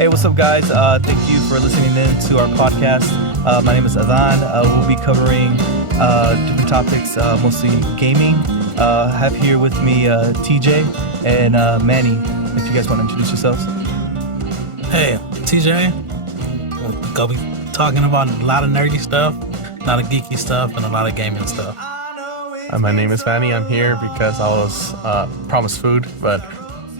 Hey, what's up, guys? Thank you for listening in to our podcast. My name is Adan. We'll be covering different topics, mostly gaming. I have here with me TJ and Manny. If you guys want to introduce yourselves. Hey, TJ. We're going to be talking about a lot of nerdy stuff, a lot of geeky stuff, and a lot of gaming stuff. My name is Manny. I'm here because I was promised food, but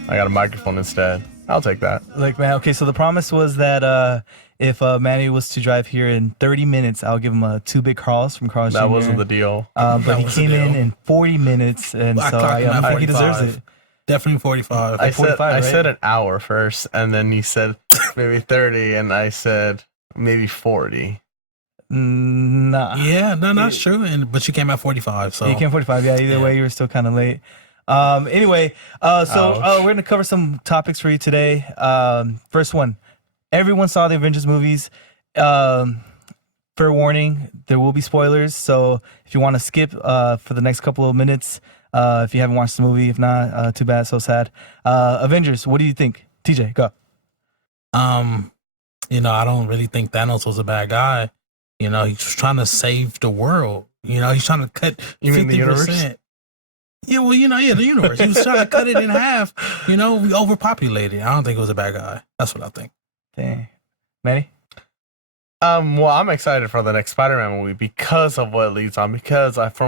I got a microphone instead. I'll take that. Okay, so the promise was that if Manny was to drive here in 30 minutes, I'll give him 2 big Carls from Carl's Jr. That wasn't the deal. But he came in 40 minutes, and so I think he deserves it. Definitely 45. I said an hour first, and then he said maybe 30, and I said maybe 40. Nah. Yeah, no, that's true. But you came at 45. So you came 45. Yeah, either way, you were still kind of late. Anyway, we're going to cover some topics for you today. First one, everyone saw the Avengers movies. Fair warning, there will be spoilers. So if you want to skip for the next couple of minutes, if you haven't watched the movie, if not, too bad, so sad. Avengers, what do you think? TJ, go. I don't really think Thanos was a bad guy. He's trying to save the world. He's trying to cut 50%. You mean the universe? Yeah, well, the universe. He was trying to cut it in half. We overpopulated. I don't think it was a bad guy. That's what I think. Dang. Manny? Well, I'm excited for the next Spider-Man movie because of what it leads on. Because if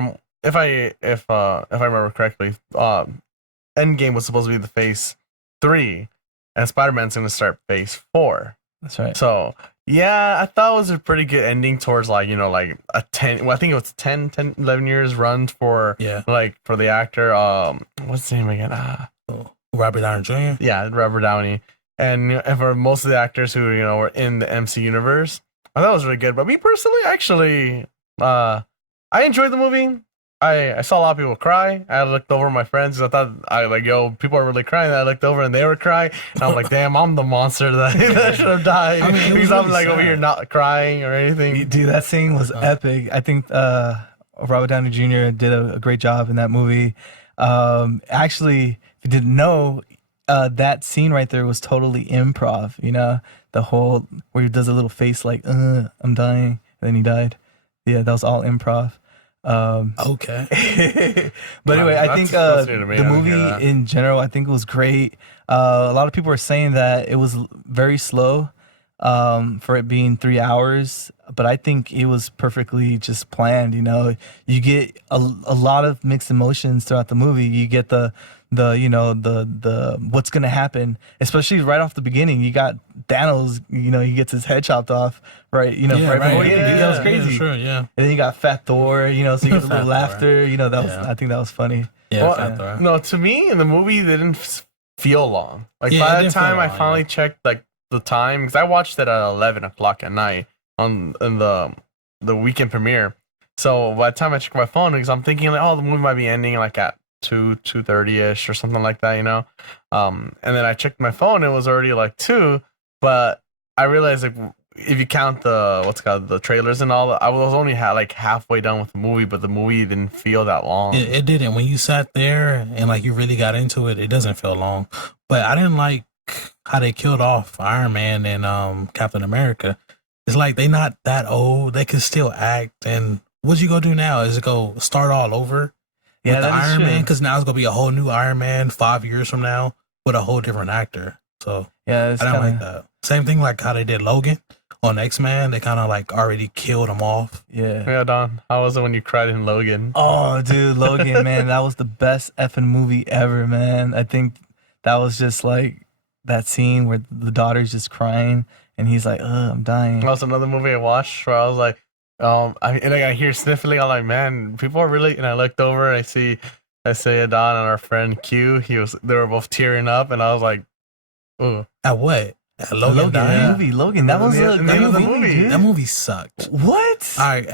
I remember correctly, Endgame was supposed to be the Phase 3, and Spider-Man's going to start Phase 4. That's right. So, yeah, I thought it was a pretty good ending towards, like a 10, well, I think it was 10, 11 years run for, for the actor, what's his name again? Robert Downey Jr.? Yeah, Robert Downey. And for most of the actors who, were in the MC universe, I thought it was really good. But me personally, actually, I enjoyed the movie. I saw a lot of people cry. I looked over at my friends because I thought, people are really crying. And I looked over and they were crying. And I'm like, damn, I'm the monster that should have died. Because I'm really over here not crying or anything. Dude, that scene was epic. I think Robert Downey Jr. did a great job in that movie. Actually, if you didn't know, that scene right there was totally improv. The whole where he does a little face like, I'm dying. And then he died. Yeah, that was all improv. Okay. But anyway, I think the movie in general, I think it was great. A lot of people are saying that it was very slow for it being 3 hours, but I think it was perfectly just planned. You get a lot of mixed emotions throughout the movie. You get the what's gonna happen, especially right off the beginning. You got Thanos, he gets his head chopped off, right? That was crazy. Yeah, sure, yeah. And then you got Fat Thor, so you get a little laughter. I think that was funny. Yeah, Fat Thor. No, to me in the movie, they didn't feel long. By the time I finally checked the time, because I watched it at 11 o'clock at night in the weekend premiere. So by the time I checked my phone, because I'm thinking the movie might be ending at 2:30ish or something like that, and then I checked my phone, it was already 2, but I realized if you count the trailers and all that, I was only halfway done with the movie, but the movie didn't feel that long. It didn't. When you sat there and you really got into it, it doesn't feel long. But I didn't like how they killed off Iron Man and Captain America. It's like they not that old, they can still act. And what you gonna do now? Is it go start all over? Yeah, the Iron Man, because now it's gonna be a whole new Iron Man 5 years from now with a whole different actor. So yeah, I don't like that. Same thing like how they did Logan on X-Men. They kind of already killed him off. Yeah, Don. How was it when you cried in Logan? Oh, dude, Logan, man, that was the best effing movie ever, man. I think that was just that scene where the daughter's just crying and he's like, I'm dying. That was another movie I watched where I was like, I hear sniffling. I'm like, man, people are really. And I looked over and I see Adon and our friend Q. They were both tearing up, and I was like, "Ooh." At what? At Logan. Logan. That was a good movie. That movie sucked. What? All right,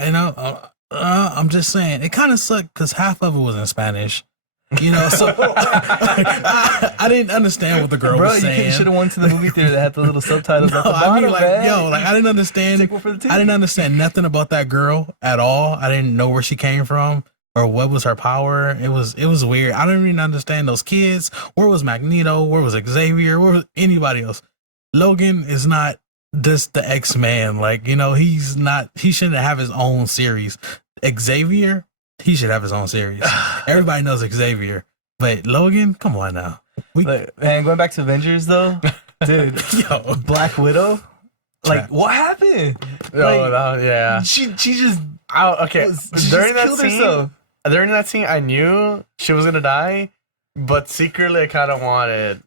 I'm just saying it kind of sucked because half of it was in Spanish. So I didn't understand what the girl was saying. You should have went to the movie theater that had the little subtitles at the bottom. I didn't understand. I didn't understand nothing about that girl at all. I didn't know where she came from or what was her power. It was weird. I didn't even understand those kids. Where was Magneto? Where was Xavier? Where was anybody else? Logan is not just the X-Man. Like, he's not. He shouldn't have his own series. Xavier, he should have his own series. Everybody knows Xavier, but Logan, come on now. And going back to Avengers though, dude, Black Widow. Like, what happened? Yeah. She just okay. During that scene, I knew she was gonna die, but secretly I kind of wanted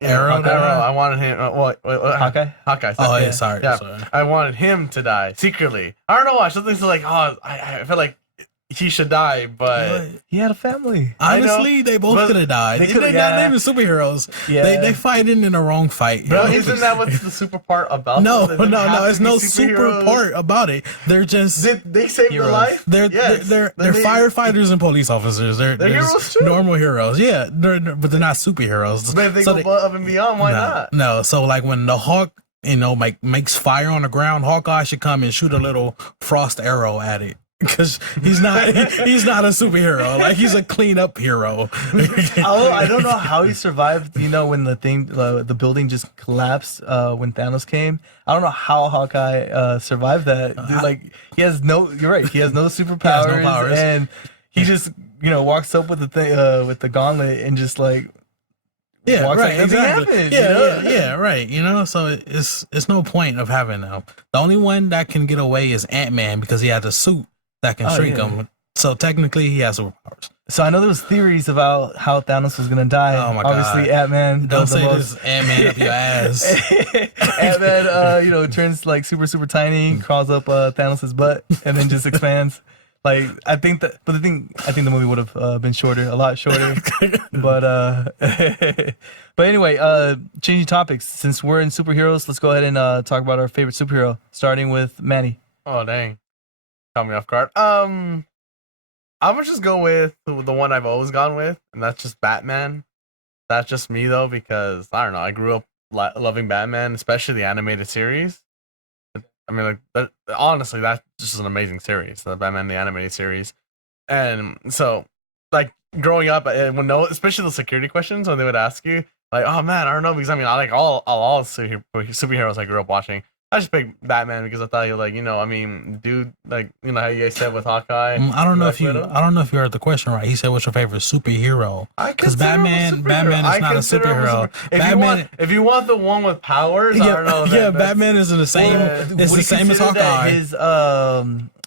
Arrow. I wanted him. Hawkeye. Hawkeye. Sorry. I wanted him to die secretly. I don't know why. Something's like, I feel like he should die, but he had a family. Honestly, they both could have died. They're not even superheroes. Yeah. They fighting in the wrong fight. Bro, isn't that what's the super part about? No. It's no super part about it. They're just they saved the life. They're firefighters and police officers. They're heroes too. Normal heroes. Yeah, but they're not superheroes. But if they go up and beyond, why not? No. So like when the Hawk, makes fire on the ground, Hawkeye should come and shoot a little frost arrow at it. Because he's not a superhero. Like, he's a clean up hero. I don't know how he survived. When the building just collapsed when Thanos came. I don't know how Hawkeye survived that. Dude, like, you're right. He has no superpowers. He has no powers. And he just walks up with the gauntlet and just like. Yeah, walks right. Like exactly. Happened, yeah, right. So it's no point of having them. The only one that can get away is Ant-Man because he has a suit that can shrink him. So technically, he has superpowers. So I know there was theories about how Thanos was gonna die. Oh my God! Obviously, Ant-Man. Don't say this Ant-Man up your ass. Ant-Man, turns like super tiny, crawls up Thanos' butt, and then just expands. Like I think the movie would have been shorter, a lot shorter. but anyway, changing topics. Since we're in superheroes, let's go ahead and talk about our favorite superhero, starting with Manny. Oh dang, caught me off guard. I'm gonna just go with the one I've always gone with, and that's just Batman. That's just me though, because I don't know. I grew up loving Batman, especially the animated series. I mean, like, honestly, that's just an amazing series, the Batman the animated series. And so, like, growing up, especially the security questions when they would ask you, like, oh man, I don't know, because I mean, I like all superheroes I grew up watching. I just picked Batman because I thought you dude, like, how you guys said with Hawkeye. I don't know if you heard the question right. He said, "What's your favorite superhero?" Because Batman is not a superhero. If you want the one with powers, I don't know. Yeah, Batman is the same. It's the same as Hawkeye.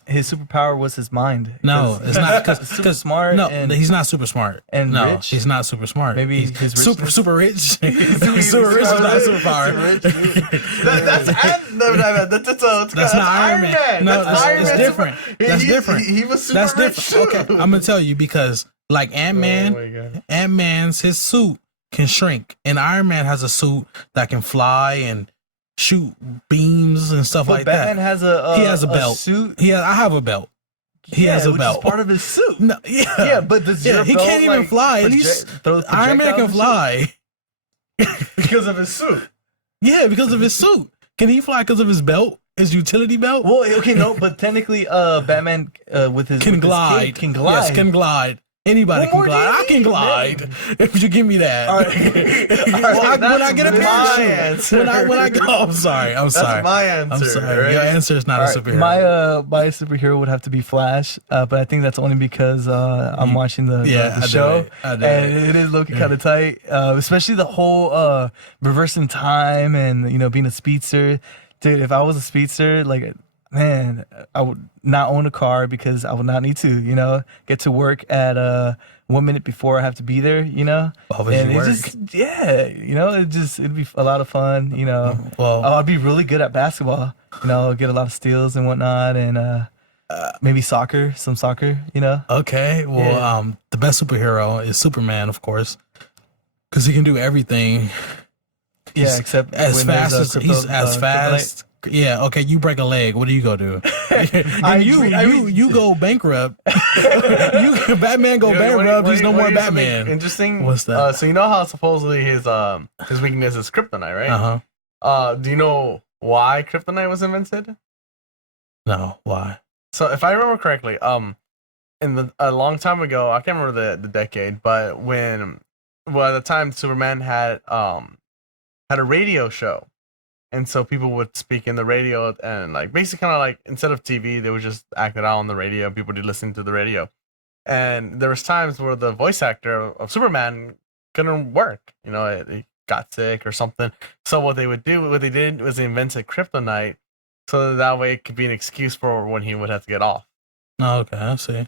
His superpower was his mind. No, it's not because super smart. No, he's not super smart. And rich? He's not super smart. Maybe he's super rich. Super rich is not a superpower. That's not Iron Man. No, it's different. That's different. He was super rich too. Okay, I'm gonna tell you because like Ant-Man's his suit can shrink, and Iron Man has a suit that can fly and shoot beams and stuff like Batman that. He has a belt. Suit. I have a belt. He has a belt. Which is part of his suit. No, but he can't even fly. At least Iron Man can fly because of his suit. Yeah, because of his suit. Can he fly because of his belt? His utility belt? Well, okay, no, but technically, Batman with his glide. Can glide. Yes, can glide. Anybody can glide. I can glide. If you give me that. All right. When I get a parachute. When I go. I'm sorry. That's my answer. I'm sorry. Right? Your answer is not a superhero. My superhero would have to be Flash, but I think that's only because I'm watching the show. And it is looking kind of tight, especially the whole reversing time and being a speedster. Dude, if I was a speedster, like, man, I would not own a car because I would not need to, get to work at 1 minute before I have to be there, and it'd be a lot of fun, Well, I'd be really good at basketball, get a lot of steals and whatnot, and maybe some soccer, Okay, well, the best superhero is Superman, of course, because he can do everything. Except as fast as he's as fast. Yeah, okay, you break a leg, what do you go do? You go bankrupt. Batman go bankrupt, he's no more Batman. Interesting. What's that? So you know how supposedly his weakness is kryptonite, right? Uh-huh. Do you know why kryptonite was invented? No, why? So if I remember correctly, a long time ago, I can't remember the decade, but at the time Superman had a radio show. and so people would speak in the radio and like basically kind of like instead of TV, they would just act it out on the radio. People would listen to the radio, and there was times where the voice actor of Superman couldn't work. You know, it got sick or something. So what they did was they invented kryptonite, so that way it could be an excuse for when he would have to get off. Oh, okay, I see.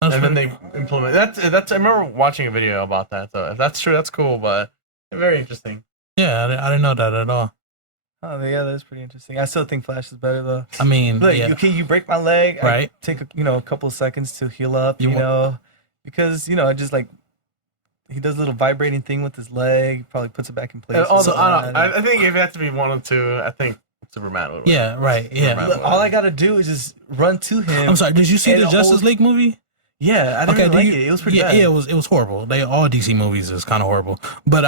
And then they implement that's. I remember watching a video about that. So if that's true, that's cool. But very interesting. Yeah, I didn't know that at all. Oh yeah, that's pretty interesting. I still think Flash is better though. I mean, look, okay, you break my leg, right? I take a couple of seconds to heal up, you know, because I just like he does a little vibrating thing with his leg, probably puts it back in place. Also, I think if it had to be one or two, I think Superman would win. Yeah, right. Yeah. Look, all I gotta do is just run to him. I'm sorry. Did you see the Justice League movie? Yeah, I didn't really like it. It was pretty bad. Yeah, it was horrible. All DC movies is kind of horrible. But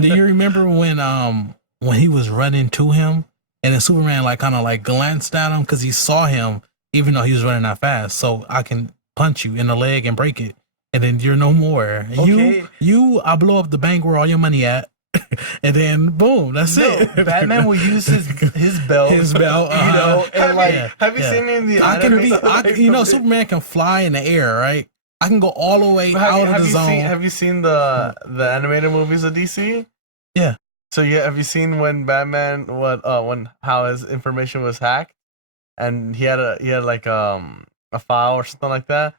do you remember when he was running to him and then Superman like kind of like glanced at him because he saw him even though he was running that fast. So I can punch you in the leg and break it, and then you're no more. Okay. I blow up the bank where all your money at. And then boom, that's it. Batman will use his belt. His belt, and have you seen in the Superman can fly in the air, right? I can go all the way out of the zone. Have you seen the animated movies of DC? Yeah. So have you seen when Batman how his information was hacked, and he had like a file or something like that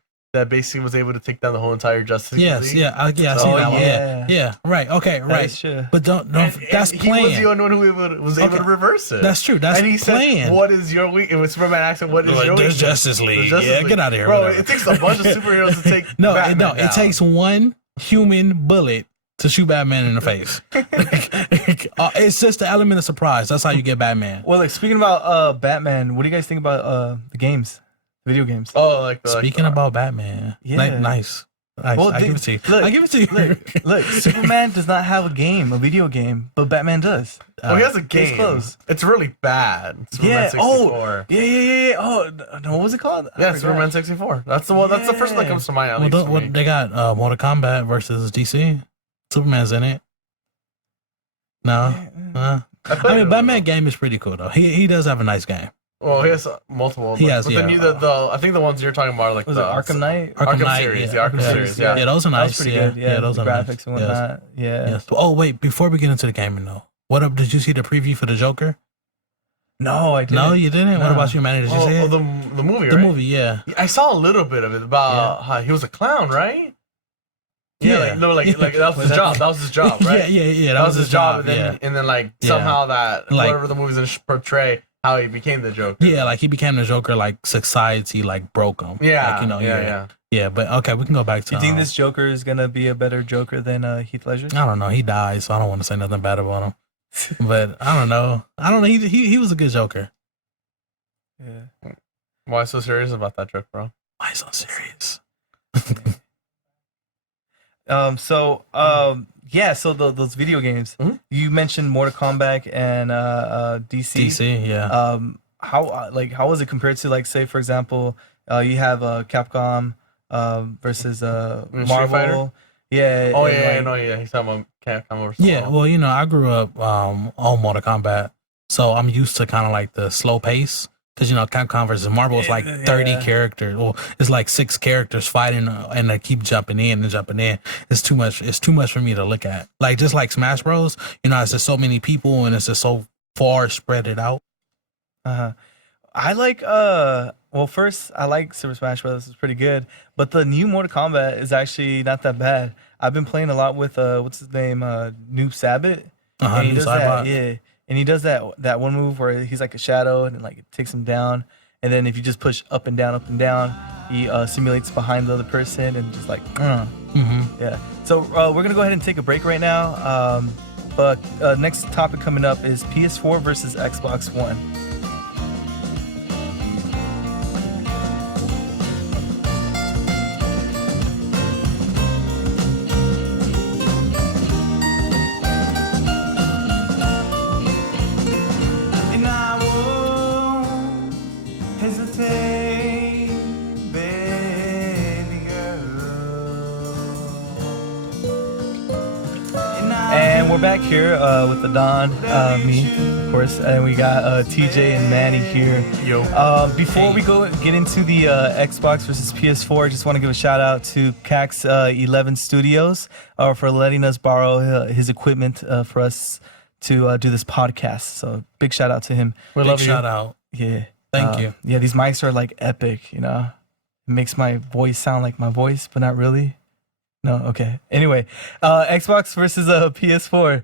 basically was able to take down the whole entire Justice League? I've seen that one. Yeah, right. Okay, right. Sure. But don't that's playing. He was the only one who was able to reverse it. That's true. That's and he playing. said, "What is your weak?" And when Superman asked him, "What is your weakness?" Justice League. Get out of here, bro. Whatever. It takes a bunch of superheroes to take. Batman it takes one human bullet to shoot Batman in the face. It's just the element of surprise. That's how you get Batman. Well, like speaking about Batman, what do you guys think about the games? Video games. Oh, speaking about Batman. Yeah. Nice. Well, I give it to you. I give it to you. Look, Superman does not have a video game, but Batman does. He has a game. It's really bad. Superman 64. Yeah. Oh, no, what was it called? Yeah, Superman 64. That's the one. That's the first one that comes to mind. They got Mortal Kombat versus DC. Superman's in it. No. I mean, Batman game is pretty cool though. He does have a nice game. Well, he has multiple. He has, I think the ones you're talking about are like was it Arkham Knight? Arkham series, the Arkham series. Yeah, those are nice. That was pretty good. Yeah, those are graphics nice. and whatnot. Yeah. Yes. Oh wait, before we get into the gaming though, what up? Did you see the preview for the Joker? No, I didn't. No, you didn't. What about Humanity? Did you see it? The movie. The right? movie, yeah. I saw a little bit of it about how he was a clown, right? Yeah, that was his job. That was his job, right? Yeah. That was his job, and then somehow that whatever the movie's gonna portray. How he became the Joker. Yeah, like he became the Joker, like society like broke him. Yeah, Yeah, but okay, we can go back to. You think this Joker is gonna be a better Joker than Heath Ledger? I don't know. He died, so I don't want to say nothing bad about him. But I don't know. He was a good Joker. Yeah. Why so serious about that joke, bro? Why so serious? So those video games. Mm-hmm. You mentioned Mortal Kombat and DC. DC, yeah. How was it compared to, like, say for example, you have Capcom versus Marvel? Yeah. Oh yeah, he's talking about Capcom versus Marvel. Well, I grew up on Mortal Kombat, so I'm used to kind of like the slow pace. Because, Capcom versus Marvel is like 30 characters. Well, it's like 6 characters fighting and they keep jumping in and jumping in. It's too much. It's too much for me to look at. Like, just like Smash Bros, it's just so many people and it's just so far spread it out. I like, first, I like Super Smash Bros. It's pretty good. But the new Mortal Kombat is actually not that bad. I've been playing a lot with, what's his name? Noob Sabat. And he does that, yeah. And he does that one move where he's like a shadow and it takes him down. And then if you just push up and down, he simulates behind the other person and just yeah. So we're going to go ahead and take a break right now. But next topic coming up is PS4 versus Xbox One. we're back here with the Don, me, of course, and we got TJ and Manny here. Yo. Before we get into the Xbox versus PS4, I just want to give a shout out to CAX 11 Studios for letting us borrow his equipment for us to do this podcast. So big shout out to him. We love you. Shout out. Yeah. Thank you. Yeah, these mics are like epic, you know. It makes my voice sound like my voice, but not really. No, okay. Anyway, Xbox versus PS4.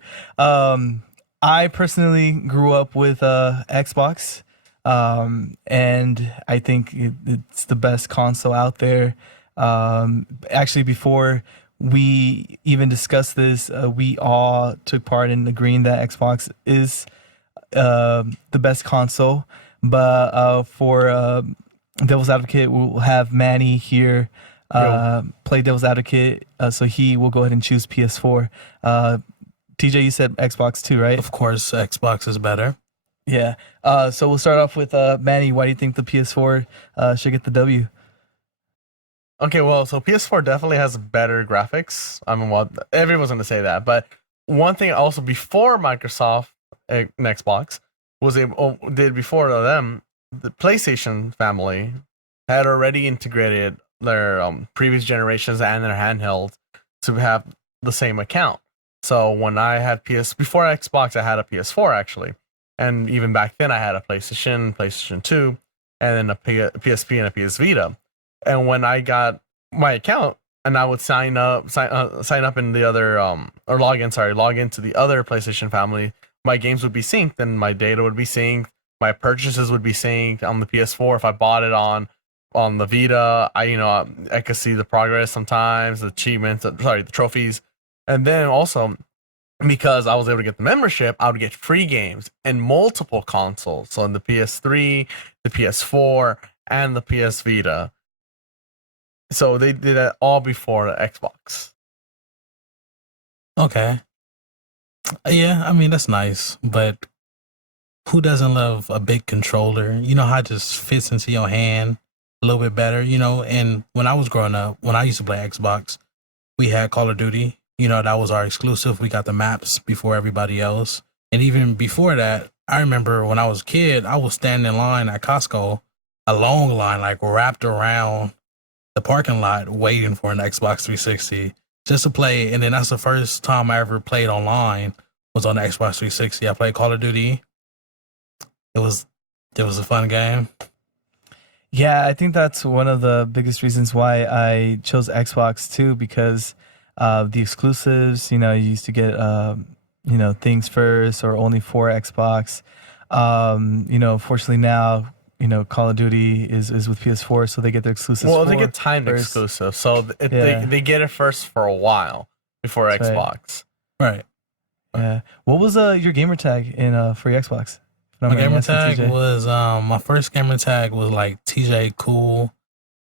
I personally grew up with Xbox, and I think it's the best console out there. Actually, before we even discussed this, we all took part in agreeing that Xbox is the best console. But for Devil's Advocate, we'll have Manny here. Play devil's advocate, so he will go ahead and choose PS4. TJ, you said Xbox too, right? Of course, Xbox is better. Yeah. So we'll start off with Manny. Why do you think the PS4 should get the W? Okay, well, so PS4 definitely has better graphics. I mean, well, everyone's going to say that, but one thing also before Microsoft and Xbox did before them, the PlayStation family had already integrated their previous generations and their handheld to have the same account. So when I had before Xbox, I had a PS4 actually, and even back then I had a PlayStation 2, and then a PSP and a PS Vita. And when I got my account, and I would sign up in the other or log into the other PlayStation family, my games would be synced, and my data would be synced, my purchases would be synced on the PS4. If I bought it on the Vita, I could see the progress sometimes, the achievements, the trophies. And then also, because I was able to get the membership, I would get free games in multiple consoles. So in the PS3, the PS4, and the PS Vita. So they did that all before the Xbox. Okay. Yeah, I mean, that's nice, but who doesn't love a big controller? You know how it just fits into your hand a little bit better, you know. And when I was growing up, when I used to play Xbox, we had Call of Duty. You know, that was our exclusive. We got the maps before everybody else. And even before that, I remember when I was a kid, I was standing in line at Costco, a long line, like wrapped around the parking lot, waiting for an Xbox 360 just to play. And then that's the first time I ever played online, was on the Xbox 360. I played Call of Duty. It was a fun game. Yeah, I think that's one of the biggest reasons why I chose Xbox too, because the exclusives, you used to get, things first or only for Xbox. Fortunately now, Call of Duty is with PS4, so they get their exclusives. Well, they get timed exclusive, so they get it first for a while before That's Xbox. Right. Yeah. What was your gamer tag in for your Xbox? My gamer tag was my first gamer tag was like TJ Cool.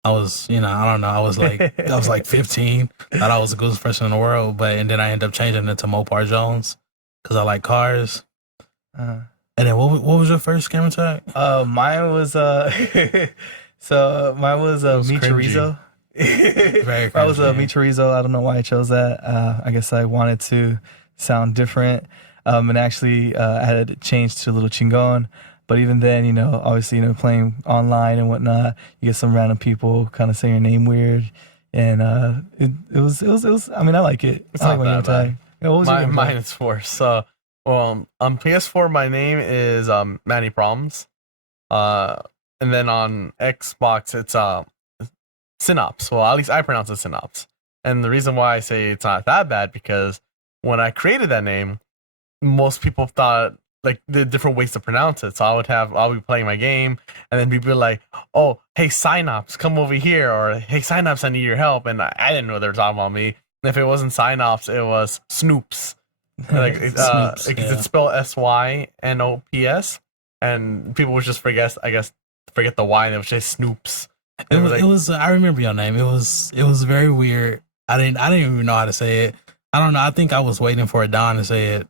I was, I don't know. I was like 15. Thought I was the coolest person in the world, and then I ended up changing it to Mopar Jones because I like cars. And then what was your first gamer tag? Mine was mine was Me Chorizo. Very I was Me Chorizo. I don't know why I chose that. I guess I wanted to sound different. And actually, I had it changed to Little Chingon. But even then, obviously, playing online and whatnot, you get some random people kind of saying your name weird. And it was, I mean, I like it. It's I like not my that name tag. Yeah, mine is worse. So, on PS4, my name is Manny Proms. And then on Xbox, it's Synops. Well, at least I pronounce it Synops. And the reason why I say it's not that bad, because when I created that name, most people thought like the different ways to pronounce it. So I'll be playing my game, and then people are like, "Oh, hey Synops, come over here," or "Hey Synops, I need your help." And I didn't know they were talking about me. And if it wasn't Synops, it was Snoops. Like it's spelled SYNOPS, and people would just forget the Y, and it was just Snoops. It was. I remember your name. It was very weird. I didn't even know how to say it. I don't know. I think I was waiting for a Don to say it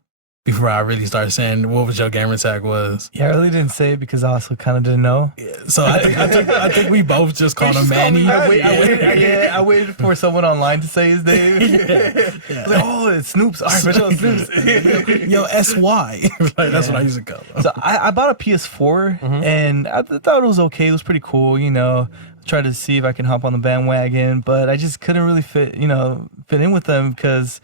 before I really started saying what was your gamer tag was. Yeah, I really didn't say it because I also kind of didn't know. So I think we both just called him Manny. I waited for someone online to say his name. Yeah. Like, oh, it's Snoops. All right, for sure, Snoops. Yo, SY. Like, that's what I used to call him. So I bought a PS4 and I thought it was okay. It was pretty cool, you know. Tried to see if I can hop on the bandwagon, but I just couldn't really fit in with them because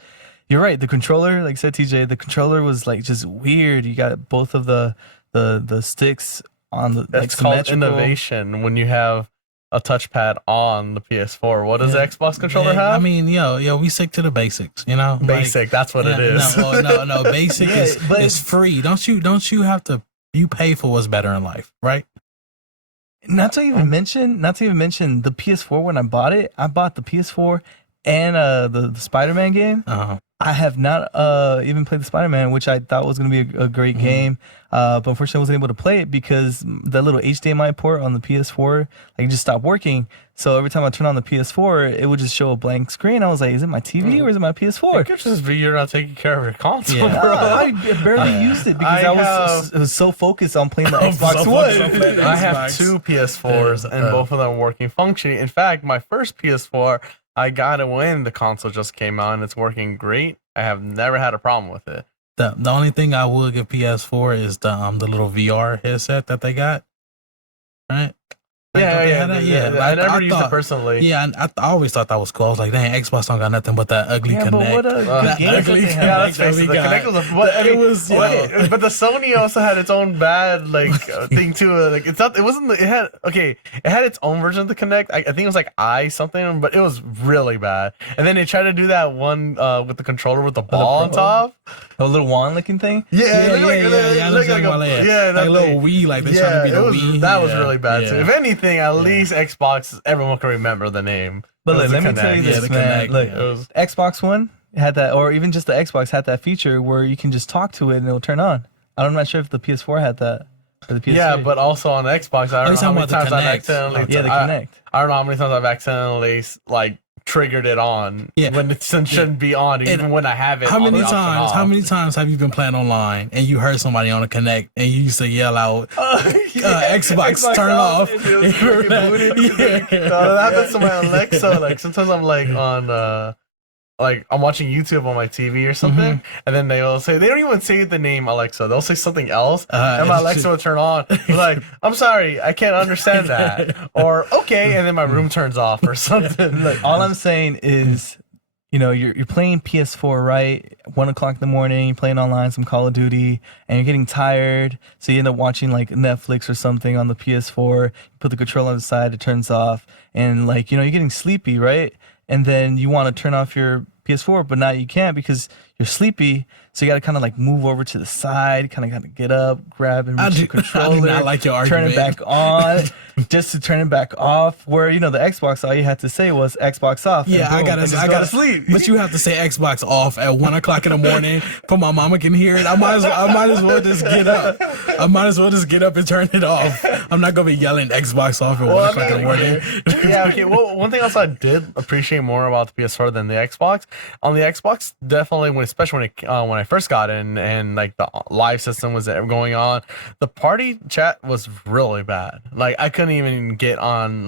you're right. The controller, like I said, TJ, the controller was like just weird. You got both of the sticks on the That's called innovation when you have a touchpad on the PS4. What does the Xbox controller have? I mean, we stick to the basics, you know. Basic, that's what it is. No, basic is free. Don't you have to? You pay for what's better in life, right? Not to even mention the PS4. When I bought the PS4 and the Spider-Man game. I have not even played the Spider-Man, which I thought was going to be a great game. But unfortunately, I wasn't able to play it because the little HDMI port on the PS4 like just stopped working. So every time I turn on the PS4, it would just show a blank screen. I was like, is it my TV or is it my PS4? It could just be you're not taking care of your console, bro. I barely used it because I was so focused on playing the Xbox One. I have two PS4s and both of them working functioning. In fact, my first PS4, I got it when the console just came out and it's working great. I have never had a problem with it. The only thing I will give PS4 is the little VR headset that they got. Right? Yeah. I never used it personally. Yeah, I always thought that was cool. I was like, dang, Xbox don't got nothing but that ugly Connect. But what a good game ugly Connect. Yeah, let's face it, the Connect was but the Sony also had its own bad thing too. Like it had its own version of the Connect. I think it was like something, but it was really bad. And then they tried to do that one with the controller with the ball on top. A little wand looking thing? Yeah, like a little Wii, like they're trying to be the Wii. That was really bad too. If anything, at least Xbox, everyone can remember the name. But look, let me tell you this, man. Look, Xbox One had that, or even just the Xbox had that feature where you can just talk to it and it'll turn on. I'm not sure if the PS4 had that. Or the PS3. Yeah, but also on the Xbox, I don't know how many times I've accidentally. Yeah, the Connect. I don't know how many times I've accidentally triggered it on when it shouldn't be on, even when I have it. How many times have you been playing online and you heard somebody on a Connect and you used to yell out, Xbox turn off? That happens to my Alexa. Like sometimes I'm on I'm watching YouTube on my TV or something, and then they don't even say the name Alexa. They'll say something else, and my Alexa will turn on. Like, I'm sorry, I can't understand that. Or, okay, and then my room turns off or something. Look, all I'm saying is, you're playing PS4, right? 1 o'clock in the morning, you're playing online some Call of Duty, and you're getting tired, so you end up watching like Netflix or something on the PS4. You put the controller on the side, it turns off, and you're getting sleepy, right? And then you want to turn off your PS4, but now you can't because you're sleepy. So you got to kind of move over to the side, kind of get up, grab and reach the controller. I do not like your argument. Turn it back on, just to turn it back off. Where the Xbox, all you had to say was Xbox off. Yeah, boom, I gotta sleep. But you have to say Xbox off at 1 o'clock in the morning, for my mama can hear it. I might as well just get up. I might as well just get up and turn it off. I'm not gonna be yelling Xbox off at 1 o'clock in the morning. Yeah, okay. Well, one thing else I did appreciate more about the PS4 than the Xbox. On the Xbox, definitely, especially when I first got in and the live system was going on, the party chat was really bad. I couldn't even get on,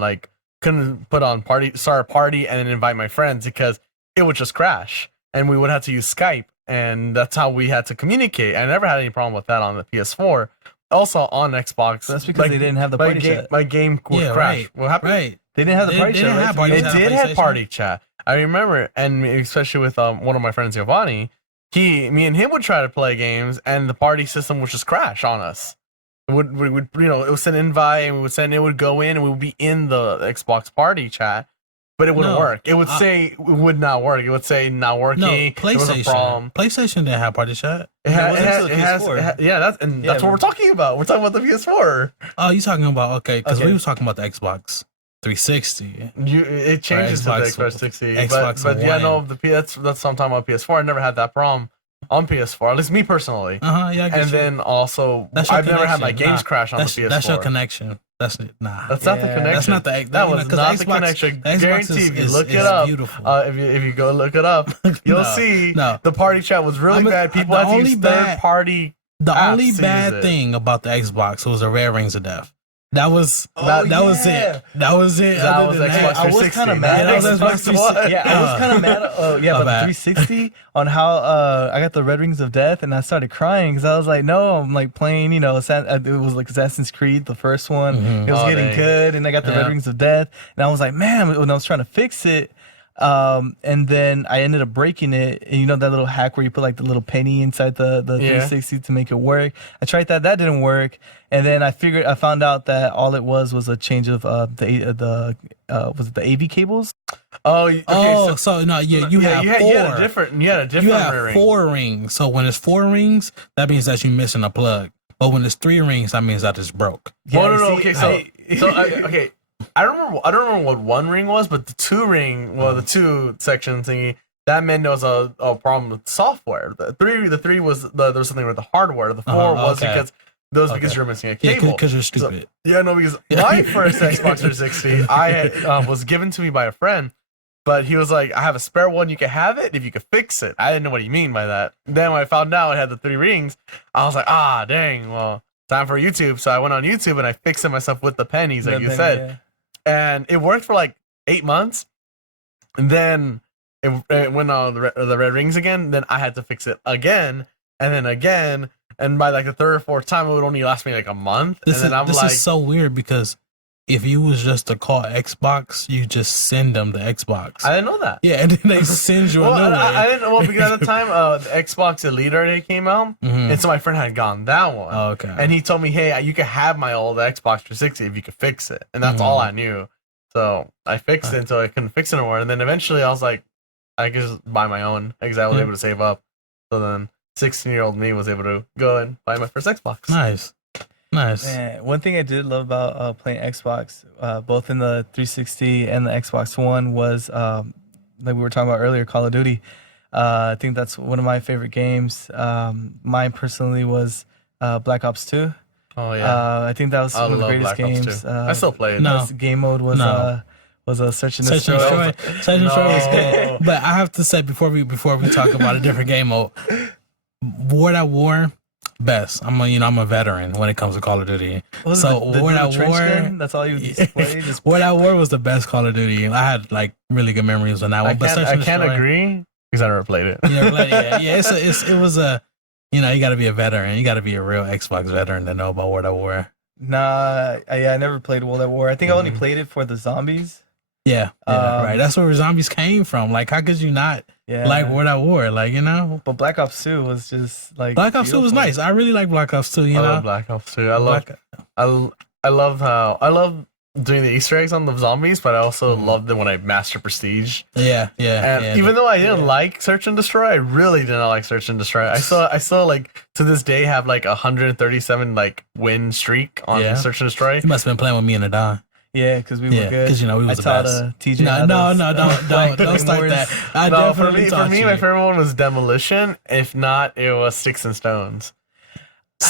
couldn't put on start a party and then invite my friends because it would just crash and we would have to use Skype, and that's how we had to communicate. I never had any problem with that on the PS4. Also on Xbox, that's because they didn't have the party chat. My game would crash. Right. What happened? Right. They didn't have the party chat. It did have party chat. I remember, and especially with one of my friends, Giovanni, me and him would try to play games, and the party system would just crash on us. It would it would send an invite, and it would go in, and we would be in the Xbox party chat, but it wouldn't work. It would say it would not work. It would say not working. No, PlayStation. PlayStation didn't have party chat. That's what we're talking about. We're talking about the PS4. Oh, you talking about because we were talking about the Xbox 360. It changes to the Xbox 360. Xbox but yeah, no, that's what I'm talking about. PS4. I never had that problem on PS4. At least me personally. Yeah. And then also, I've never had my games crash on the PS4. That's your connection. That's nah. That's not the connection. That's not the. That was not the connection. Guarantee if you look it up. If you go look it up, you'll see the party chat was really bad. People had to use third party. The only bad thing about the Xbox was the Red Rings of Death. That was that was it. That was it. That was Xbox 360. I was kind of mad. I was kind of mad. But the 360 on how I got the Red Rings of Death, and I started crying because I was like, no, I'm like playing. It was like Assassin's Creed, the first one. It was getting good, and I got the Red Rings of Death, and I was like, man, when I was trying to fix it. And then I ended up breaking it, and that little hack where you put like the little penny inside the 360 to make it work. I tried that didn't work, and then I found out that all it was a change of was it the AV cables? Oh, okay. So no, you had four. You had a different You have ring. 4 rings. So when it's 4 rings, that means that you're missing a plug. But when it's 3 rings, that means that it's broke. Yeah, no. Okay, okay. I don't remember what 1 ring was, but the 2 ring, the 2 section thingy, that meant there was a problem with software. The 3 was there was something with the hardware. The 4 was because you're missing a cable. Because you're stupid. Because my first Xbox 360 was given to me by a friend, but he was like, I have a spare one, you can have it if you could fix it. I didn't know what he mean by that. Then when I found out it had the 3 rings, I was like, dang, well, time for YouTube. So I went on YouTube and I fixed it myself with the pennies, like you said. Yeah. And it worked for like 8 months. And then it went on the red rings again. Then I had to fix it again. And then again. And by like the 3rd or 4th time, it would only last me like a month. This is so weird because if you was just to call Xbox, you just send them the Xbox. I didn't know that. Yeah, and then they send you a new one. I didn't know because at the time the Xbox Elite already came out, and so my friend had gotten that one. Oh, okay. And he told me, "Hey, you can have my old Xbox 360 if you could fix it," and that's all I knew. So I fixed it until I couldn't fix it anymore, and then eventually I was like, I could just buy my own because I was able to save up. So then 16-year-old me was able to go and buy my first Xbox. Nice. Man, one thing I did love about playing Xbox, both in the 360 and the Xbox One, was like we were talking about earlier, Call of Duty. I think that's one of my favorite games. Mine personally was Black Ops 2. Oh yeah, I think that was one of the greatest games. I still play it. No, game mode was a search and destroy. Search and destroy was good. But I have to say before we talk about a different game mode, World at War. Best. I'm a veteran when it comes to Call of Duty. So World at War, that's all you play. World at War was the best Call of Duty. I had like really good memories on that one. I can't agree because I never played it. Yeah. It was a, you got to be a veteran. You got to be a real Xbox veteran to know about World at War. Nah, I never played World at War. I think I only played it for the zombies. Yeah, right. That's where zombies came from. Like, how could you not like World at War? Like, But Black Ops 2 was just like Black Ops 2 was nice. I really like Black Ops 2. I love Black Ops 2. I love doing the Easter eggs on the zombies, but I also loved it when I master prestige. Yeah. And even though I didn't like Search and Destroy, I really did not like Search and Destroy. I still like to this day have like 137 like win streak on Search and Destroy. You must have been playing with me and Adon. Yeah, because we were good. Because we was the best. TJ don't start that. For me, my favorite one was Demolition. If not, it was Sticks and Stones.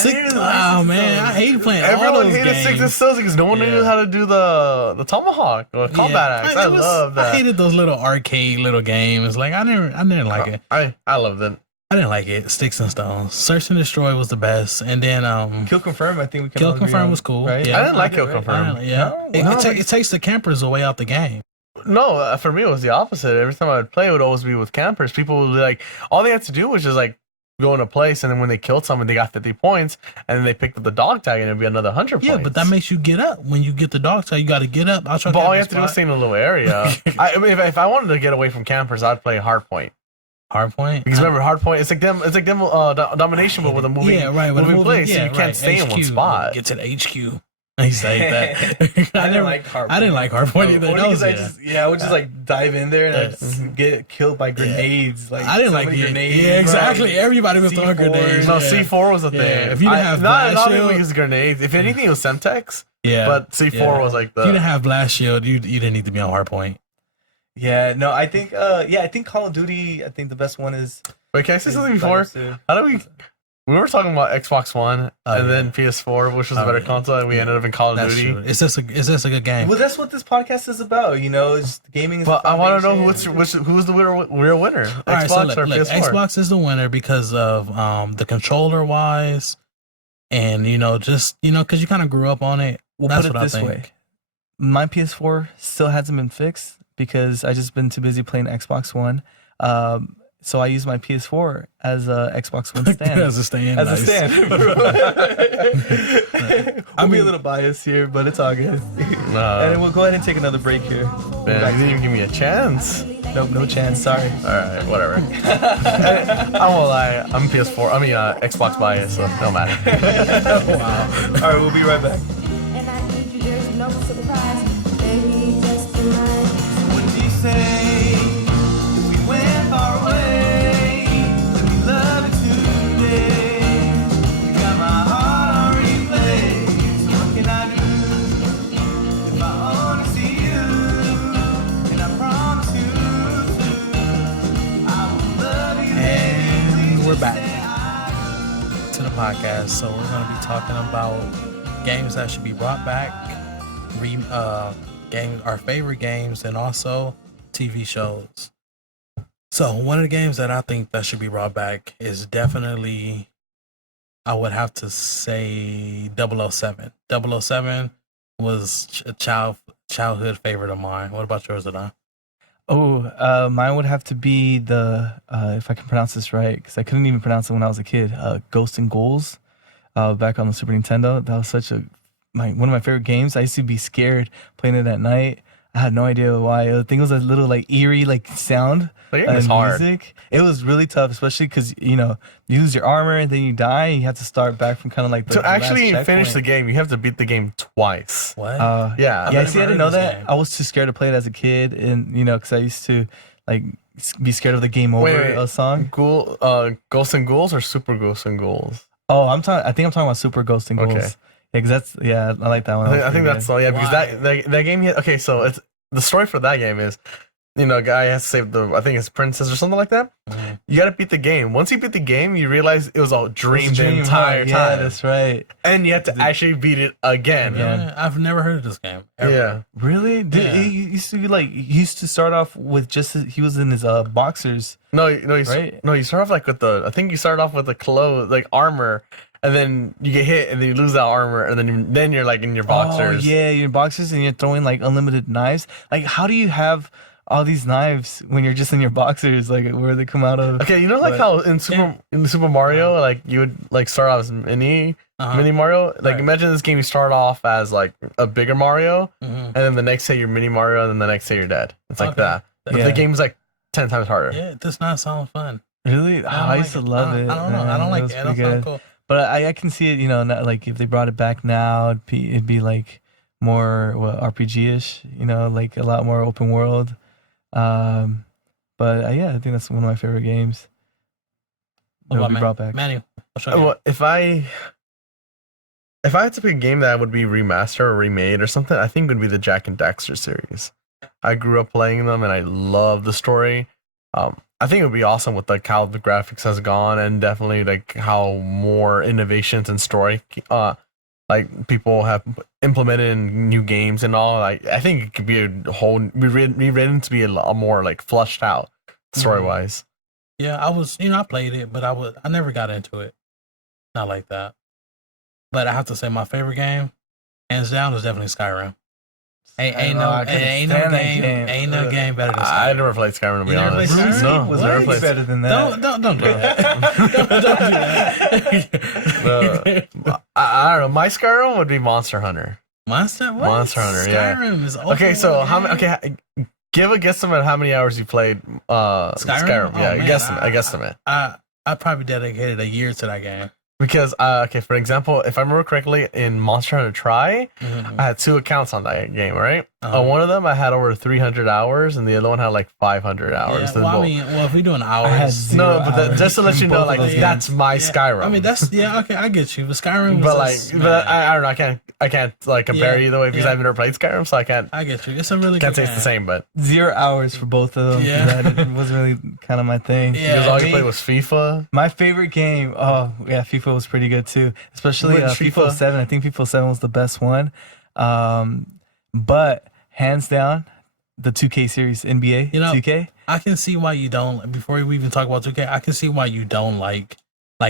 Man, I hate playing. Everyone hated Sticks and Stones because no one knew how to do the tomahawk or combat axe. I love that. I hated those little arcade little games. Like I didn't like it. I loved it. I didn't like it. Sticks and Stones. Search and Destroy was the best, and then Kill Confirm. I think we can. Kill Confirm was cool. Right? Yeah. I didn't like Kill Confirm. It takes the campers away out the game. No, for me it was the opposite. Every time I would play, it would always be with campers. People would be like, all they had to do was just like go in a place, and then when they killed someone, they got 50 points, and then they picked up the dog tag, and it'd be another 100 points. Yeah, but that makes you get up. When you get the dog tag, you got to get up. But all you have to do is stay in a little area. If I wanted to get away from campers, I'd play Hardpoint. Hardpoint? Because remember, Hardpoint, it's like them domination, but with a moving, moving place, so you can't stay in one spot. Get to the HQ. I say that. I didn't like Hardpoint either. I would just like dive in there and I just get killed by grenades. Like I didn't like grenades. Yeah, exactly. Everybody was throwing grenades. No, C4 was a thing. If you didn't have blast shield, not use grenades. If anything, it was Semtex. Yeah, but C4 was like the. If you didn't have blast shield, you didn't need to be on Hardpoint. Yeah, no, I think I think Call of Duty, I think the best one is. Wait, can I say something before? How do we we were talking about Xbox One and then PS4, which was a better console, and we ended up in Call of Duty. True. It's just a good game. Well, that's what this podcast is about. You know, it's gaming. Is I want to know who's the real winner. Xbox or PS4? Xbox is the winner because of the controller wise, and just because you kind of grew up on it. We'll that's put it what this I think. way: my PS4 still hasn't been fixed because I just been too busy playing Xbox One. So I use my PS4 as a Xbox One stand. As a stand. As a stand. I'll be a little biased here, but it's all good. And then we'll go ahead and take another break here. Man, you didn't even give me a chance. Nope, no chance. Sorry. All right, whatever. I won't lie. I'm PS4. Xbox biased, so no matter. Wow. All right, we'll be right back. And I need you, there's no surprise. Baby, just tonight. What do you say? We went far away. We love it today. You got my heart on replay. So what can I do if I only see you? And I promise you I will love you. And we're back to the podcast. So we're going to be talking about games that should be brought back, our favorite games, and also TV shows. So one of the games that I think that should be brought back is definitely, I would have to say 007. 007 was a childhood favorite of mine. What about yours, Adon? Oh, mine would have to be the if I can pronounce this right, because I couldn't even pronounce it when I was a kid. Ghosts and Ghouls, back on the Super Nintendo. That was one of my favorite games. I used to be scared playing it at night. I had no idea why. I think it was a little eerie sound. It was hard. Music. It was really tough, especially because you lose your armor and then you die. And you have to start back from kind of to actually finish the game. You have to beat the game twice. What? Yeah. Yeah. See, I didn't know that. I was too scared to play it as a kid, and because I used to be scared of the game over song. Ghosts and Ghouls or Super Ghosts and Ghouls? Oh, I think I'm talking about Super Ghost and Ghouls. Okay. Yeah, because I like that one. I think that's all. Yeah, because that game. Okay, so it's the story for that game is, a guy has to save I think it's princess or something like that. Mm-hmm. You got to beat the game. Once you beat the game, you realize it was a dream the entire time. Yeah, that's right. And you have to actually beat it again. Yeah, I've never heard of this game. Ever. Yeah. Really? He used to he used to start off with he was in his boxers. No, you start off with I think you start off with the clothes, armor. And then you get hit, and then you lose that armor, and then you're in your boxers. Oh yeah, you're in boxers, and you're throwing unlimited knives. How do you have all these knives when you're just in your boxers? Where they come out of? Okay, how in Super Mario, you would start off as mini Mario. Imagine this game, you start off as a bigger Mario, and then the next day you're mini Mario, and then the next day you're dead. It's like that. But the game's 10 times harder. Yeah, it does not sound fun. Really? I used to love it. I don't know. I don't like it. It don't sound cool. But I can see it, not, if they brought it back now, it'd be more RPG-ish, a lot more open world. But I think that's one of my favorite games. What about brought back. Manny? Well, if I had to pick a game that would be remastered or remade or something, I think it would be the Jak and Daxter series. I grew up playing them and I love the story. I think it would be awesome with how the graphics has gone, and definitely how more innovations and story people have implemented in new games and all. I think it could be be written to be a lot more flushed out story wise. Yeah, I was I played it, but I never got into it. Not like that. But I have to say my favorite game, hands down, is definitely Skyrim. Ain't no game better than Skyrim. I never played Skyrim, to be honest. No, was never played better than that. Don't do that. Don't do that. I don't know. My Skyrim would be Monster Hunter. Monster Hunter. Skyrim is okay. So give a guesstimate how many hours you played Skyrim. Oh, Yeah, man, guesstimate. I probably dedicated a year to that game. Because for example, if I remember correctly, in Monster Hunter Tri, I had 2 accounts on that game, right? One of them I had over 300 hours, and the other one had like 500 hours. Yeah, well, I mean, if we doing hours, no, but just to let you know, like that's my Skyrim. I mean, that's okay. I get you, but Skyrim. But I don't know. I can't like compare either way because I've never played Skyrim, so I can't. I get you. It's a really can't say it's the same, but 0 hours for both of them. Yeah, that wasn't really kind of my thing. Yeah, because all you played was FIFA. My favorite game. Oh yeah, FIFA was pretty good too, especially FIFA 7. I think FIFA 7 was the best one. But hands down, the 2K series, NBA, 2K. I can see why you don't. Before we even talk about 2K, I can see why you don't like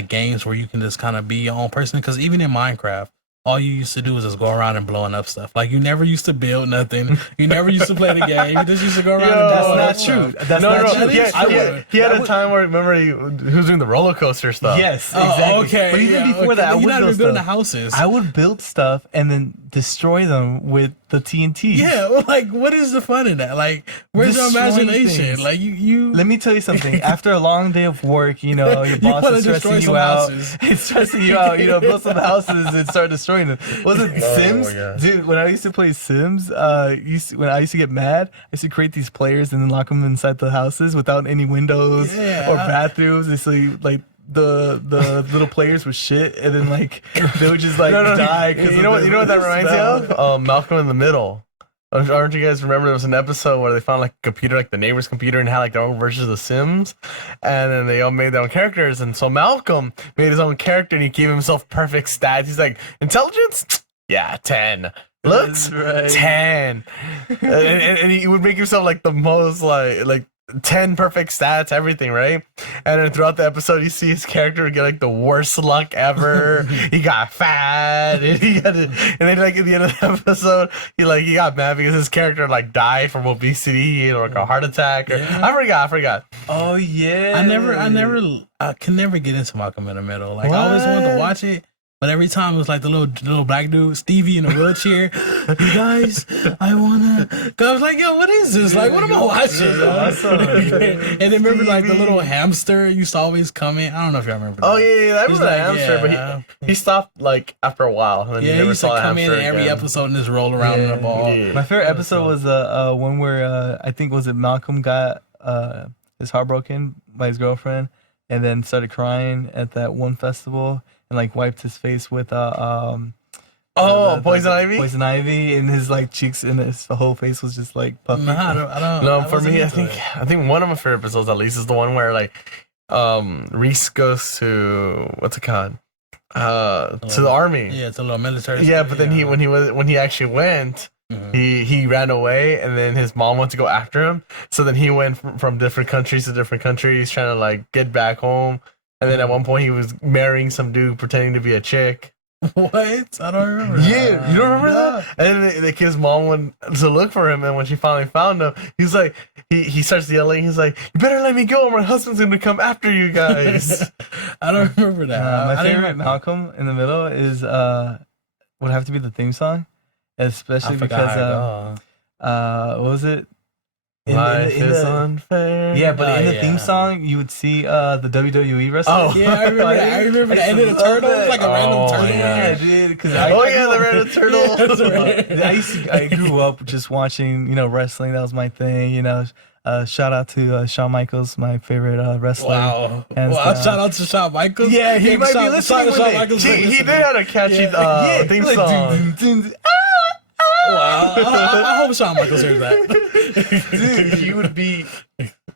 games where you can just kind of be your own person. Because even in Minecraft, all you used to do was just go around and blowing up stuff. Like you never used to build nothing. You never used to play the game. You just used to go around. That's not true. That's not true. He had a time where remember he was doing the roller coaster stuff. Yes, exactly. Okay. But even before that, I would build building the houses. I would build stuff and then destroy them with the TNT. Yeah, well, like what is the fun in that? Like, where's your imagination? Things. Like you. Let me tell you something. After a long day of work, your boss is stressing you out. It's stressing you out. Build some houses and start destroying them. Was it Sims, dude? When I used to play Sims, when I used to get mad, I used to create these players and then lock them inside the houses without any windows or bathrooms. It's like the little players with shit, and then like they would just die. You know what that reminds me of? Malcolm in the Middle. Aren't you guys remember there was an episode where they found like a computer, like the neighbor's computer, and had like their own versions of The Sims, and then they all made their own characters, and so Malcolm made his own character and he gave himself perfect stats. He's like, intelligence, 10. Looks, 10. and he would make himself like the most like 10 perfect stats, everything, right? And then throughout the episode, you see his character get like the worst luck ever. He got fat, and then like at the end of the episode, he got mad because his character like died from obesity or like a heart attack. I forgot. Oh yeah. I can never get into Malcolm in the Middle. Like I always wanted to watch it. But every time it was like the little black dude, Stevie in a wheelchair. You guys, I wanna. I was like, yo, what is this? Like, what am I watching? And then remember like the little hamster used to always come in. I don't know if y'all remember. That. Oh yeah, that was the hamster. But he stopped like after a while. And then he used to come in every episode and just roll around in the ball. Yeah. My favorite episode was one where I think was it Malcolm got his heart broken by his girlfriend, and then started crying at that one festival. And like wiped his face with poison ivy. Poison ivy, and his like cheeks and his whole face was just like puffy. No, I don't. No, for me, I think one of my favorite episodes at least is the one where like Reese goes to what's it called? To the army. Yeah, it's a little military. Yeah, but then when he actually went. Mm-hmm. He ran away, and then his mom went to go after him. So then he went from different countries to different countries, trying to like get back home. And then at one point he was marrying some dude pretending to be a chick. What? I don't remember. Yeah, you don't remember that? And then the kid's mom went to look for him, and when she finally found him, he's like, he starts yelling. He's like, "You better let me go, or my husband's gonna come after you guys." I don't remember that. My favorite Malcolm in the Middle is would have to be the theme song, especially because what was it? Life is unfair. Yeah, but in the theme song, you would see the WWE wrestler. Oh, yeah, I remember that. I remember the end of the turtle, like a random turtle. Yeah, dude. The random turtle. I grew up just watching, wrestling. That was my thing. Shout out to Shawn Michaels, my favorite wrestler. Wow. Shout out to Shawn Michaels. Yeah, he might be listening. He did have a catchy theme song. Wow. I hope Shawn Michaels hears that. Dude, he would be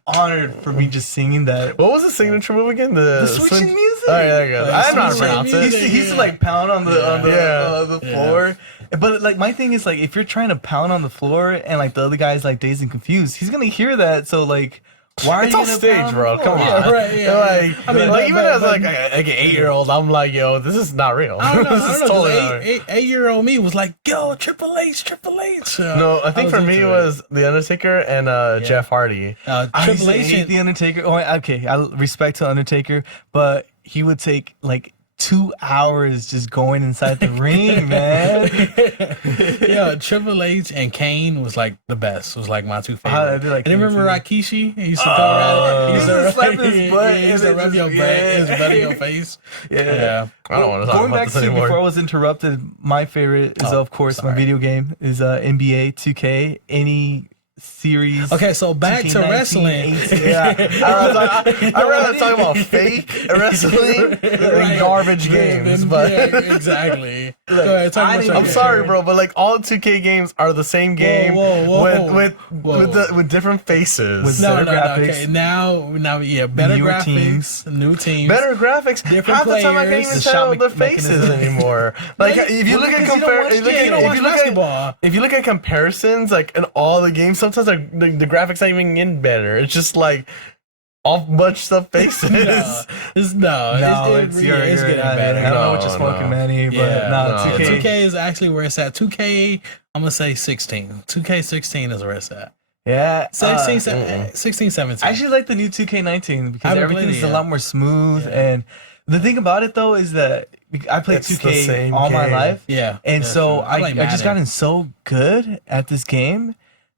honored for me just singing that. What was the signature move again? The switching music. Oh, yeah, there you go. I don't know how to pronounce it. He used to like pound on the floor. But like my thing is like if you're trying to pound on the floor and like the other guy's like dazed and confused, he's gonna hear that. So like. Why are it's you on stage, bro? Come on. Yeah, right, yeah. I mean, even as like an 8-year-old, I'm like, yo, this is not real. I don't know. This is totally not real. 8-year-old me was like, yo, Triple H. No, I think for me it was The Undertaker and Jeff Hardy. Triple H hate The Undertaker. Oh, okay, I respect to Undertaker, but he would take like 2 hours just going inside the ring, man. Yeah, Triple H and Kane was like the best. Was like my two favorites. Like and remember Rikishi? He used to come around. He used to slap his butt. He used to rub your butt, his butt in your face. Yeah. I don't want to talk Going about back this to anymore. before I was interrupted, my favorite is of course my video game is NBA 2K. Any series. Okay, so back to 2K19, wrestling. 18. Yeah, I'd rather talk about fake wrestling than garbage games. But yeah, exactly. Go ahead, talk about I'm sorry, bro, but like all 2K games are the same game with different faces. With No, better graphics. okay. Now, yeah, better Newer graphics, teams. new teams, Better graphics. Different Half the time I can't players. even The tell shot the faces mechanism. anymore. Like Like, if you look at because you don't watch- compare, you don't watch basketball. if you look at comparisons, like in all the games, sometimes like the graphics not even getting better. It's just like off bunch of faces. No, it's getting better. I don't know what No, you're smoking, no. Manny, but Yeah, no, no, 2K. 2K is actually where it's at. 2K, I'm gonna say 16. 2K16 is where it's at. Yeah. 16, 17. I actually like the new 2K19 because I haven't played everything's it a yet. lot more smooth. Yeah. And the thing about it though is that I played It's the 2K same all my game. life. Yeah. And yeah, so sure. I like just Madden. gotten so good at this game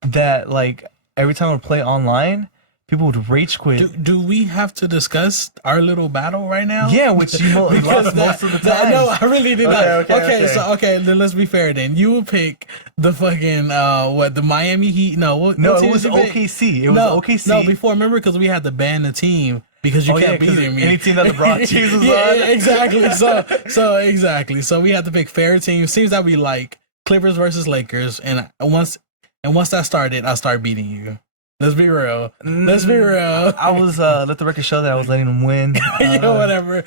that like every time I would play online, people would rage quit. Do we have to discuss our little battle right now? Yeah, which you lost most of the time. No, I really did not. Okay. So then let's be fair. Then you will pick the fucking the Miami Heat. No, what No, team it was did you pick? OKC. It was No, OKC. No, before remember because we had to ban the team because you Oh, yeah, kept 'cause beating me. any team that LeBron James was yeah, on. yeah, exactly. So exactly. So we had to pick fair teams. Seems that we like Clippers versus Lakers, and once that started, I started beating you. Let's be real. Let's be real. I was let the record show that I was letting him win. Yeah, whatever.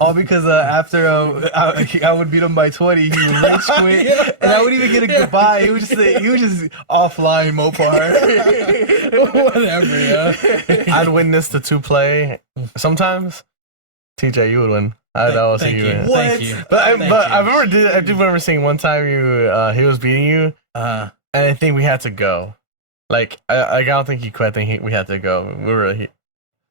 All because after I would beat him by 20, he would rage quit, Yeah, and I wouldn't even get a goodbye. He would just offline Mopar. Whatever, yeah. I'd witness the two play. Sometimes, TJ, you would win. I'd always see Thank you you. win. Thank you. But Thank I you. do remember seeing one time he was beating you, and I think we had to go. Like I don't think he quit. I think we had to go. We were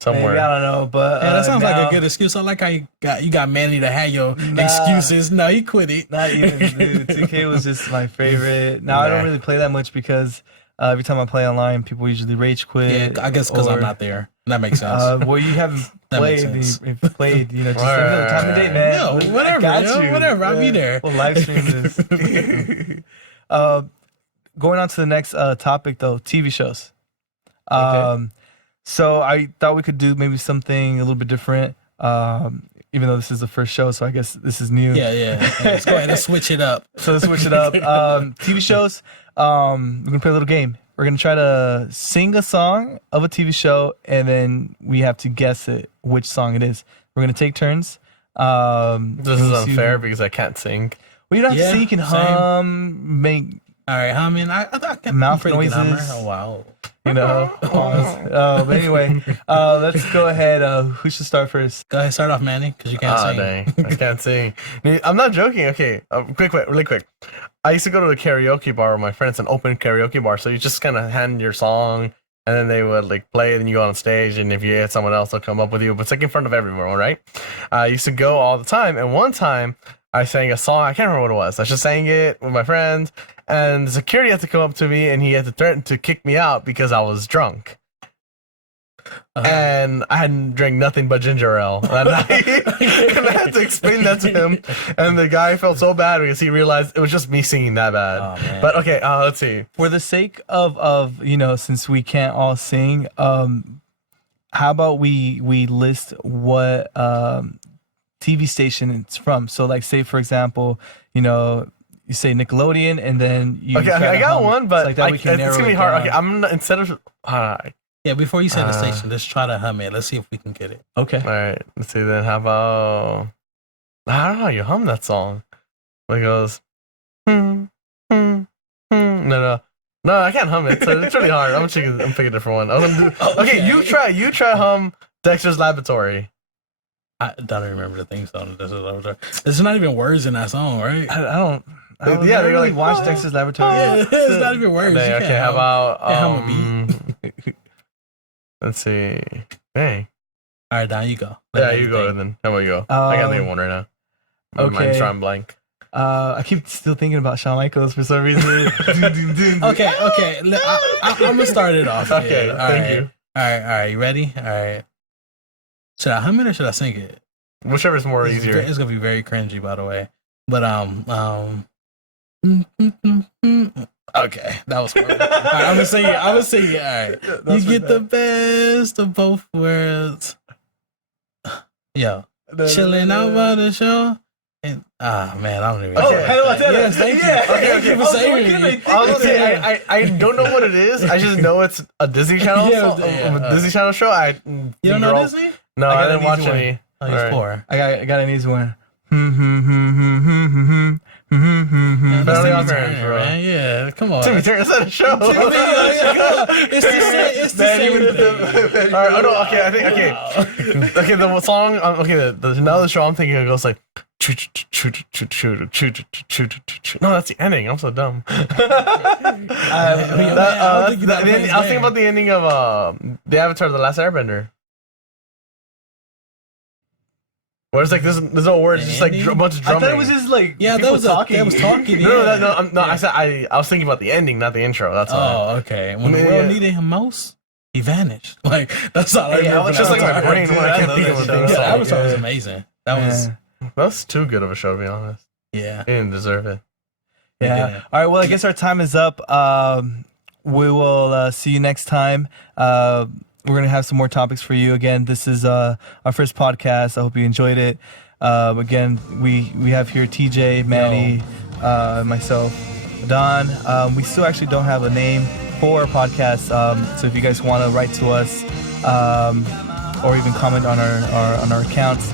somewhere. Maybe, I don't know, but Yeah, that sounds like now, a good excuse. I like how you got Manny to have your excuses. No, he quit it. Not even, dude. 2K was just my favorite. Now I don't really play that much because every time I play online, people usually rage quit. Yeah, I guess because I'm or, not there. That makes sense. Well, you haven't That makes played. sense. If you played, just Right, another time of day, man. No, whatever, I got yo, you. whatever, I'll be there. We'll live stream this. Going on to the next topic, though, TV shows. So I thought we could do maybe something a little bit different. Even though this is the first show, so I guess this is new. Yeah. Let's go ahead and switch it up. So let's switch it up. TV shows. We're gonna play a little game. We're gonna try to sing a song of a TV show, and then we have to guess which song it is. We're gonna take turns. This is unfair because I can't sing. Well, you don't have to Yeah, sing. You can same. hum, make All right, humming. I can Mouth pretty good hummer. noises. Oh wow. But anyway, let's go ahead. Who should start first? Go ahead, start off, Manny, because you can't sing. Dang, I can't sing. I'm not joking. Okay, really quick. I used to go to a karaoke bar with my friends, an open karaoke bar. So you just kind of hand your song, and then they would like play it, and you go on stage, and if you had someone else, they'll come up with you. But it's like in front of everyone, right? I used to go all the time, and one time I sang a song. I can't remember what it was. I just sang it with my friends, and the security had to come up to me, and he had to threaten to kick me out because I was drunk. And I hadn't drank nothing but ginger ale that night. And I had to explain that to him. And the guy felt so bad because he realized it was just me singing that bad. Oh, man. But okay, let's see. For the sake of since we can't all sing, how about we list what TV station it's from? So like, say for example, you say Nickelodeon, and then you. Okay, I got one, but so like that we can narrow it's gonna it be hard. down. Okay, I'm not, instead of Yeah, before you say the station, let's try to hum it. Let's see if we can get it. Okay. all right. Let's see then. How about I don't know how you hum that song. It goes. No, I can't hum it. So it's really hard. I'm picking a different one. I'm gonna do, okay, you try hum Dexter's Laboratory. I don't remember the theme song. There's not even words in that song, right? I don't. Yeah, I they don't go really like, watch "Oh, Dexter's Laboratory. Yeah, it's not even words. Okay, You can't how hum. about hum a let's see. Hey, All right, Don, you go. Yeah, you go then. How about you go? I can't think of one right now. My mind's drawing blank. I keep still thinking about Shawn Michaels for some reason. Okay. I'm gonna start it off. Okay, thank you. All right. You ready? All right. Should I hum it or should I sing it? Whichever's more easier. It's gonna be very cringy, by the way. But okay, that was horrible. All right, I'm gonna sing it. All right. You get the best of both worlds. Yo, chilling out by the shore. And, man, I don't even. Okay, Hannah Montana. Yes, thank you. Yeah. Thank you for saving me. Honestly, I don't know what it is. I just know it's a Disney Channel, Disney Channel show. You don't know Disney? No, I didn't watch any. Oh, he's poor. I got an easy one. Family on Turner, bro. man. Yeah, come on. Timmy Turner's at a show. It's the same thing. All right, oh no, okay, I think okay, the song, now the show I'm thinking it goes like. No, that's the ending. I'm so dumb. I was thinking about the ending of the Avatar: The Last Airbender. Where it's like there's no words, just like a bunch of drumming. I thought it was just like that was talking. No. I was thinking about the ending, not the intro. That's all. Oh, okay. When the world needed him most, he vanished. Like that's all I remember. It's just like my brain when I can't think of a thing. Yeah, Avatar was amazing. That's too good of a show, to be honest. Yeah, he didn't deserve it. Yeah. All right. Well, I guess our time is up. We will see you next time. We're gonna have some more topics for you. Again, this is our first podcast. I hope you enjoyed it. Again, we have here TJ, Manny, myself, Don. We still actually don't have a name for our podcast. So if you guys want to write to us or even comment on our accounts,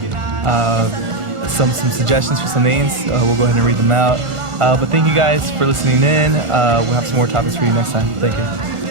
some suggestions for some names, we'll go ahead and read them out. But thank you guys for listening in. We'll have some more topics for you next time. Thank you.